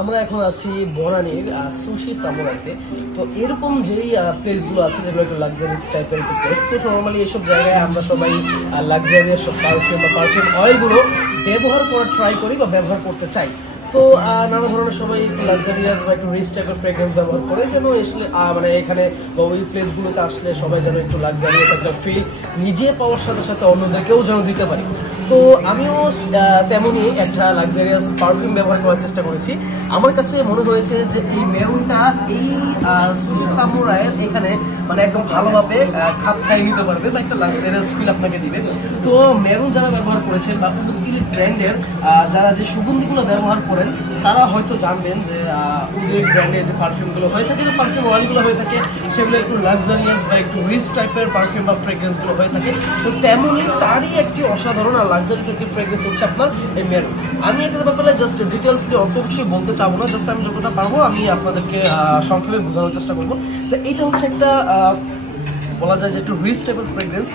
আমরা এখন আছি বনানীর সুশি সামুরাইতে। তো এরকম যেই প্লেসগুলো আছে যেগুলো একটু লাক্সারিয়াস টাইপের একটু প্লেস, তো নর্মালি এইসব জায়গায় আমরা সবাই লাক্সারিয়াস সব পারফিউম অয়েলগুলো ব্যবহার করার ট্রাই করি বা ব্যবহার করতে চাই। তো নানা ধরনের সবাই একটু লাক্সারিয়াস বা একটু রিচ টাইপের ফ্রেগ্রেন্স ব্যবহার করে, যেন আসলে মানে এখানে বা ওই প্লেসগুলোতে আসলে সবাই যেন একটু লাক্সারিয়াস একটা ফিল নিজে পাওয়ার সাথে সাথে অন্যদেরকেও যেন দিতে পারি। তো আমিও তেমনই একটা লাক্সারিয়াস পারফিউম ব্যবহার করার চেষ্টা করেছি। আমার কাছে মনে হয়েছে যে এই মেরুনটা এই সুশি সামুরাইয়ের এখানে মানে একদম ভালোভাবে খাপ খাইয়ে নিতে পারবে বা একটা লাক্সারিয়াস ফিল আপনাকে দিবে। তো মেরুন যারা ব্যবহার করেছেন বা উদ্ভিদ ব্র্যান্ডের যারা যে সুগন্ধিগুলো ব্যবহার করেন তারা হয়তো জানবেন যে উদ্ভিদ ব্র্যান্ডের যে পারফিউমগুলো হয়ে থাকে বা পারফিউম অয়েলগুলো হয়ে থাকে সেগুলো একটু লাক্সারিয়াস বা একটু রিচ টাইপের পারফিউম বা ফ্রেগ্রেন্সগুলো হয়ে থাকে। তো তেমনই তারই একটি অসাধারণ আর লাক্সারিয়াস একটি ফ্রেগ্রেন্স হচ্ছে আপনার এই মেরুন। আমি এটার ব্যাপারে জাস্ট ডিটেলসলি অত কিছুই বলতে চাবো না, জাস্ট আমি যতটা পারবো আমি আপনাদেরকে সংক্ষেপে বোঝানোর চেষ্টা করবো। তো এইটা হচ্ছে একটা বলা যায় যে একটু রিচ টাইপের ফ্রেগ্রেন্স।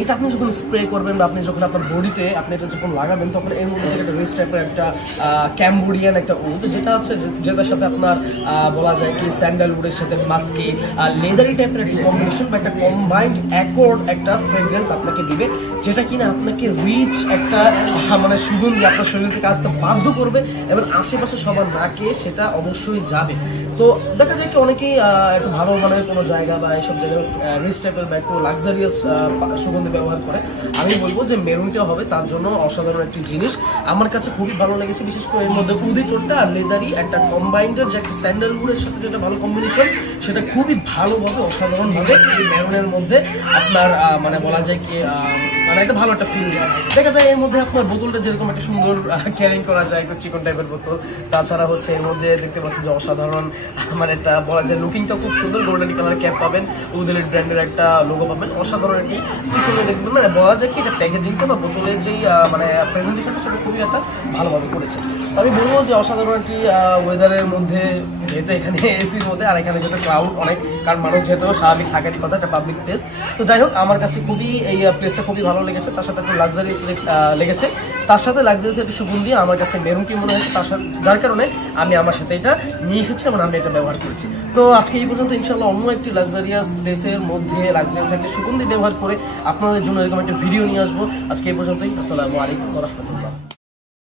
এটা আপনি যখন স্প্রে করবেন বা আপনি যখন আপনার বডিতে আপনি এটা যখন লাগাবেন তখন এর মধ্যে থেকে একটা রিচ টাইপের একটা ক্যাম্বোডিয়ান একটা উড, যেটা হচ্ছে যেটার সাথে আপনার বলা যায় কি স্যান্ডালউডের সাথে মাস্কি লেদারি টাইপের একটা কম্বিনেশন বা একটা কম্বাইন্ড অ্যাকর্ড একটা ফ্রেগ্রেন্স আপনাকে দিবে, যেটা কিনা আপনাকে রিচ একটা মানে সুগন্ধি আপনার শরীর থেকে আসতে বাধ্য করবে এবং আশেপাশে সবার নাকে সেটা অবশ্যই যাবে। তো দেখা যায় কি অনেকেই একটু ভালো মানের কোনো জায়গা বা এইসব জায়গায় রিচ টাইপের বা একটু লাক্সারিয়াস সুগন্ধি ব্যবহার করে। আমি বলবো যে মেরুনটা হবে তার জন্য অসাধারণ একটি জিনিস। আমার কাছে খুবই ভালো লেগেছে, বিশেষ করে এর মধ্যে উদি টোটটা আর লেদারি একটা কম্বাইন্ডের যে একটা স্যান্ডালউডের সাথে যেটা ভালো কম্বিনেশন, সেটা খুবই ভালোভাবে অসাধারণভাবে এই মেরুনের মধ্যে আপনার মানে বলা যায় কি মানে একটা ভালো একটা ফিল দেখা যায়। এর মধ্যে আপনার বোতলটা যেরকম একটা সুন্দর ক্যারিং করা যায়, একটু চিকন টাইপের বোতল। তাছাড়া হচ্ছে এর মধ্যে দেখতে পাচ্ছি যে অসাধারণ মানে একটা বলা যায় লুকিংটা খুব সুন্দর, গোল্ডেন কালার ক্যাপ পাবেন, উদেলের ব্র্যান্ডের একটা লোগো পাবেন, অসাধারণ একটি পিছনে দেখবেন মানে বলা যায় কি এটা প্যাকেজিংটা বা বোতলের যেই মানে প্রেজেন্টেশনটা সেটা খুবই একটা ভালোভাবে করেছে। আমি বলবো যে অসাধারণ একটি ওয়েদারের মধ্যে, যেহেতু এখানে এসির মধ্যে আর এখানে যেহেতু ক্রাউড অনেক, কারণ মানুষ যেহেতু স্বাভাবিক থাকারই কথা, একটা পাবলিক প্লেস। তো যাই হোক আমার কাছে খুবই এই প্লেসটা খুবই ভালো লেগেছে, তার সাথে একটু লাক্সারিয়াস লেগেছে, তার সাথে লাক্সারিয়াস একটু সুগন্ধি আমার কাছে মেরুনটি মনে হয়েছে, তার সাথে যার কারণে আমি আমার সাথে এটা নিয়ে এসেছি এবং আমি এটা ব্যবহার করেছি। তো আজকে এই পর্যন্ত, ইনশাল্লাহ অন্য একটি লাক্সারিয়াস প্লেসের মধ্যে লাক্সারিয়াস একটি সুগন্ধি ব্যবহার করে আপনাদের জন্য এরকম একটা ভিডিও নিয়ে আসবো। আজকে এই পর্যন্তই। আসসালামু আলাইকুম ওয়া রাহমাতুল্লাহ।